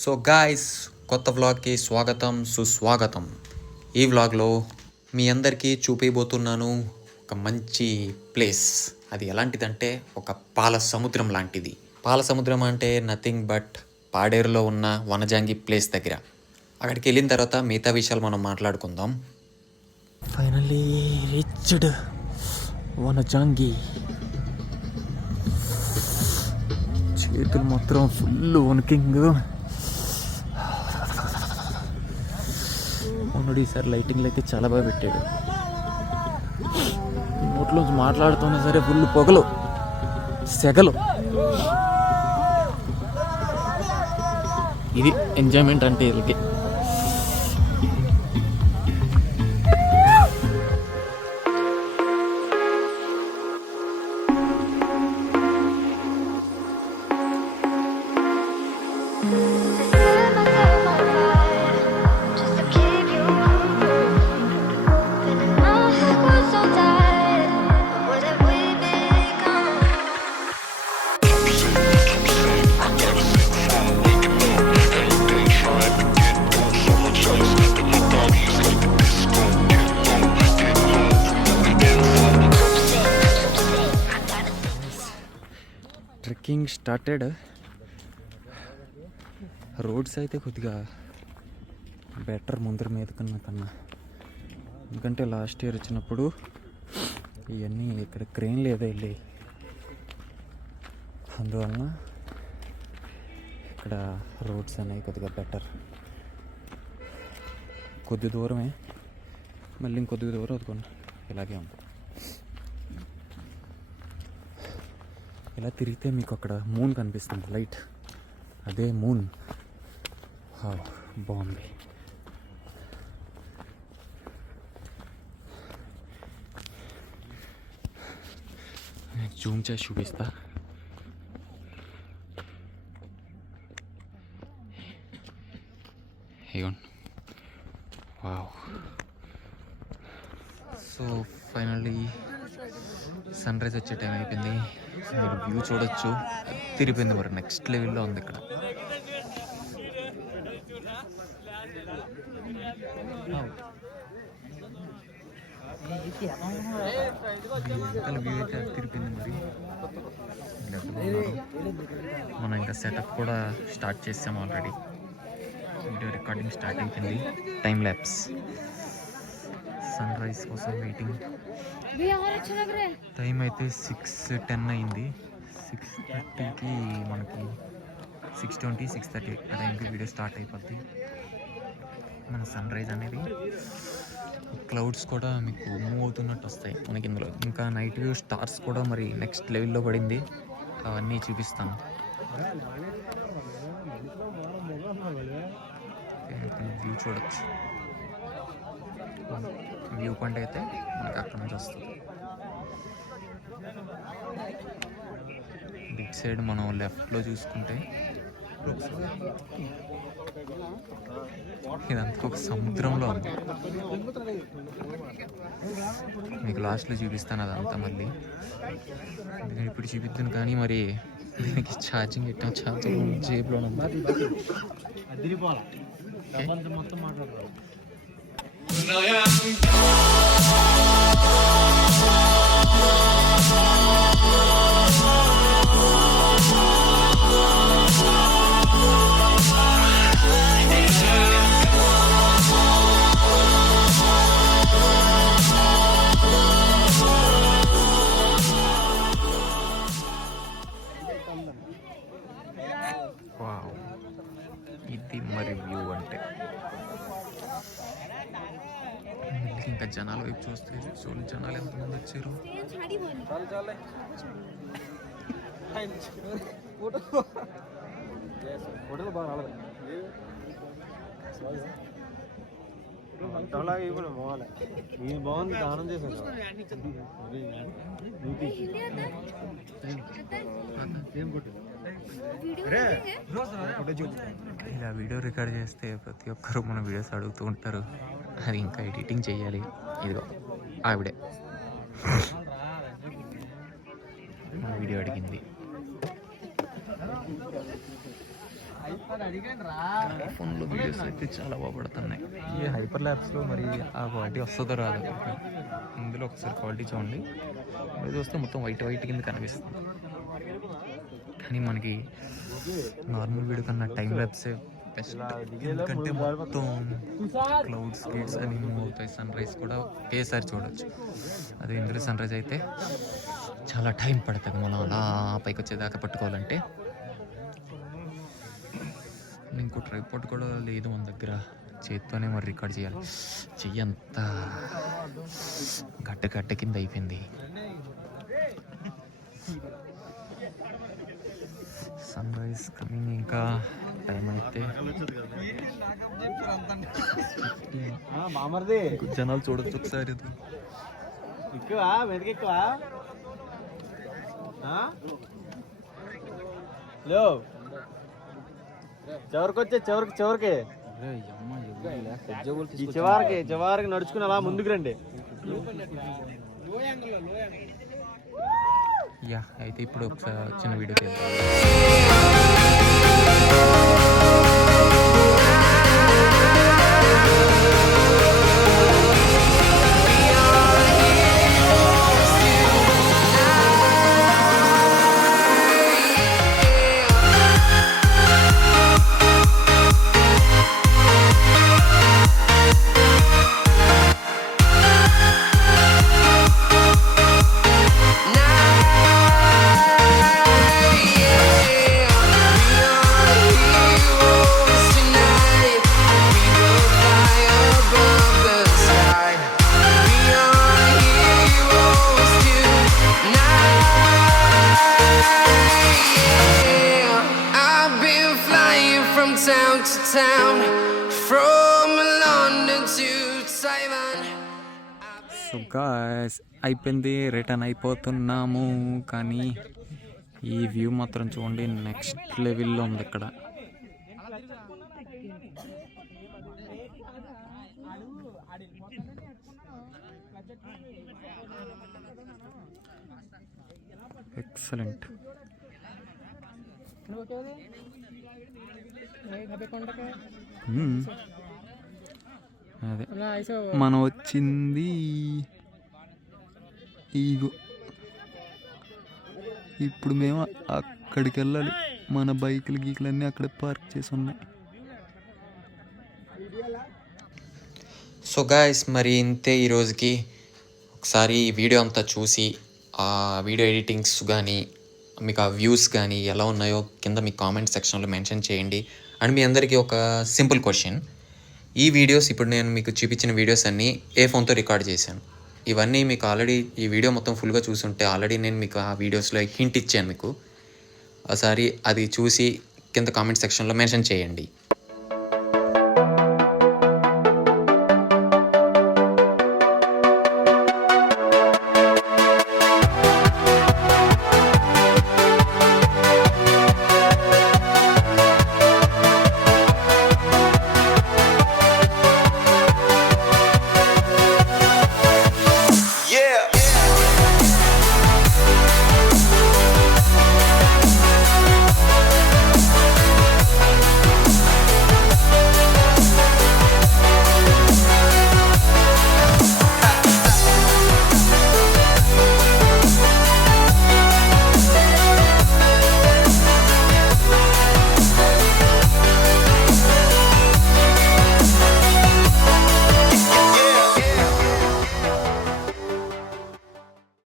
So guys, కొత్త వ్లాగ్కి స్వాగతం సుస్వాగతం. ఈ వ్లాగ్లో మీ అందరికీ చూపించబోతున్నాను ఒక మంచి ప్లేస్. అది ఎలాంటిదంటే ఒక పాల సముద్రం లాంటిది. పాల సముద్రం అంటే నథింగ్ బట్ పాడేరులో ఉన్న వనజాంగి ప్లేస్ దగ్గర. అక్కడికి వెళ్ళిన తర్వాత మిగతా విషయాలు మనం మాట్లాడుకుందాం. ఫైనల్లీ రీచ్డ్ వనజాంగి. చేతులు మాత్రం ఫుల్ వణికింగ్. అవునుడు ఈసారి లైటింగ్లు అయితే చాలా బాగా పెట్టాడు. నోట్లోంచి మాట్లాడుతున్నా సరే ఫుల్ పొగలు సెగలు. ఇది ఎంజాయ్మెంట్ అంటే వీళ్ళకి. Trekking started. రోడ్స్ అయితే కొద్దిగా బెటర్ ముందర మీద కన్నా, ఎందుకంటే లాస్ట్ ఇయర్ వచ్చినప్పుడు ఇవన్నీ ఇక్కడ క్రెయిన్ లేదా వెళ్ళి, అందువలన ఇక్కడ రోడ్స్ అనేవి కొద్దిగా బెటర్. కొద్ది దూరమే, మళ్ళీ ఇంకొద్ది దూరం వదుకోండి ఇలాగే ఉంది. ఇలా తిరిగితే మీకు అక్కడ మూన్ కనిపిస్తుంది, లైట్, అదే మూన్. బాగుంది. జూమ్ చేసి చూపిస్తా. Wow. So finally sunrise వచ్చే టైం అయిపోయింది. మీరు వ్యూ చూడొచ్చు, తిరిగిపోయింది. మరి నెక్స్ట్ లెవెల్లో ఉంది ఇక్కడ. వ్యూ అయితే తిరిగిపోయింది. మరి మనం ఇంకా సెటప్ కూడా స్టార్ట్ చేసాం ఆల్రెడీ. వీడియో రికార్డింగ్ స్టార్ట్ అయిపోయింది. Time lapse. సన్ రైజ్ కోసం వెయిటింగ్. టైం అయితే 6:10 అయింది. 6:30కి మనకి 6:20, 6:30 ఆ టైంకి వీడియో స్టార్ట్ అయిపోద్ది. మన సన్ రైజ్ అనేది క్లౌడ్స్ కూడా మీకు మూవ్ అవుతున్నట్టు వస్తాయి మనకి ఇందులో. ఇంకా నైట్ వ్యూ స్టార్స్ కూడా మరి నెక్స్ట్ లెవెల్లో పడింది, అవన్నీ చూపిస్తాను. వ్యూ చూడొచ్చు. వ్యూ పాయింట్ అయితే మనకి అక్కడ నుంచి వస్తుంది. ఇట్ సైడ్ మనం లెఫ్ట్లో చూసుకుంటే ఇదంతా ఒక సముద్రంలో ఉంది. మీకు లాస్ట్లో చూపిస్తాను అదంతా. మళ్ళీ ఇప్పుడు చూపిద్దాను, కానీ మరి దీనికి ఛార్జింగ్ పెట్టాం. ఛార్జింగ్ జేబులో ఉంది. ఇది మరి వ్యూ అంటే. ఇంకా జనాల వైపు చూస్తే చూడండి, జనాలు ఎంతమంది వచ్చారు. బాగుంది, దానం చేశాను. ఇలా వీడియో రికార్డ్ చేస్తే ప్రతి ఒక్కరు మన వీడియోస్ అడుగుతూ ఉంటారు. అది ఇంకా ఎడిటింగ్ చేయాలి. ఇదిగో ఆవిడే వీడియో అడిగింది. ఫోన్లో వీడియోస్ అయితే చాలా బాగా పడుతున్నాయి. ఈ హైపర్ ల్యాబ్స్లో మరి ఆ క్వాలిటీ వస్తుందో రాదు. ఇందులో ఒకసారి క్వాలిటీ చూడండి, ఇది చూస్తే మొత్తం వైట్ కింద కనిపిస్తుంది. కానీ మనకి నార్మల్ వీడియో కన్నా టైం ల్యాబ్సే బెస్ట్. ఎందుకంటే మొత్తం క్లౌడ్స్ గిడ్స్ అని మూవ్ అవుతాయి. సన్ రైజ్ కూడా ఒకేసారి చూడొచ్చు. అదే ఇందులో సన్ రైజ్ అయితే చాలా టైం పడుతుంది. మనం అలా పైకి వచ్చేదాకా పట్టుకోవాలంటే. ఇంకో ట్రైపాడ్ కూడా లేదు మన దగ్గర, చేత్తోనే మరి రికార్డ్ చేయాలి. చెయ్యి అంతా గడ్డ కింద అయిపోయింది. సన్ రైజ్ కమింగ్, ఇంకా టైం అయితే మామర్ది జనాలు చూడొచ్చు ఒకసారి. ఎక్కువ వెనక ఎక్కువ లో చివరికి ఈ చివరికి నడుచుకుని అలా ముందుకు రండి. యా అయితే ఇప్పుడు ఒకసారి చిన్న వీడియో చేద్దాం. Town to town, from London to Taiwan. So guys అయిపోయింది, రిటర్న్ అయిపోతున్నాము. కానీ ఈ వ్యూ మాత్రం చూడండి, నెక్స్ట్ లెవెల్లో ఉంది ఇక్కడ. ఎక్సలెంట్. అదే మనం వచ్చింది ఈగో. ఇప్పుడు మేము అక్కడికి వెళ్ళాలి. మన బైకులు గీకులన్నీ అక్కడే పార్క్ చేసి ఉన్నాయి. సో గాయస్, మరి ఇంతే ఈరోజుకి. ఒకసారి ఈ వీడియో అంతా చూసి ఆ వీడియో ఎడిటింగ్స్ కానీ మీకు ఆ వ్యూస్ కానీ ఎలా ఉన్నాయో కింద మీ కామెంట్ సెక్షన్లో మెన్షన్ చేయండి. అండ్ మీ అందరికీ ఒక సింపుల్ క్వశ్చన్. ఈ వీడియోస్ ఇప్పుడు నేను మీకు చూపించిన వీడియోస్ అన్నీ ఏ ఫోన్తో రికార్డ్ చేశాను? ఇవన్నీ మీకు ఆల్రెడీ ఈ వీడియో మొత్తం ఫుల్గా చూసుంటే ఆల్రెడీ నేను మీకు ఆ వీడియోస్లో హింట్ ఇచ్చాను మీకు. ఒకసారి అది చూసి కింద కామెంట్ సెక్షన్లో మెన్షన్ చేయండి.